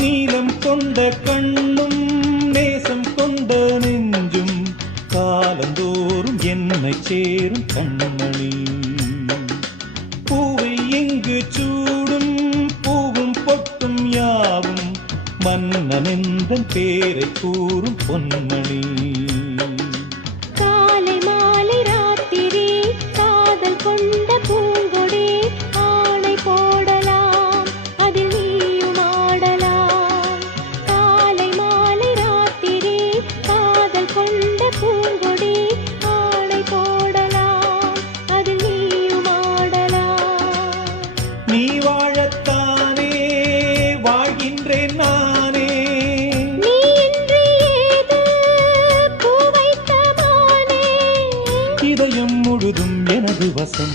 நீலம் கொண்ட கண்ணும் நேசம் கொண்ட நெஞ்சும் காலந்தோறும் என்னை சேரும் கண்மணி. பூவை எங்கு சூடும் பூவும் பொட்டும் யாவும் மன்னனெந்தன் பேரை கூறும் பொன்மணி. காலை மாலை ராத்திரி காதல் கொண்ட பூங்கொடி ஆணை போடலாம் அதில் நீயும் ஆடலாம். காலை மாலை ராத்திரி காதல் கொண்ட பூங்கொடி ஆணை போடலாம் அதில் நீயும் ஆடலாம். நீ வாழத்தானே வாழ்கின்றேன் நானே. நீ இன்றி ஏது பூ வைத்த மானே. இதயம் முழுதும் எனது வசம்.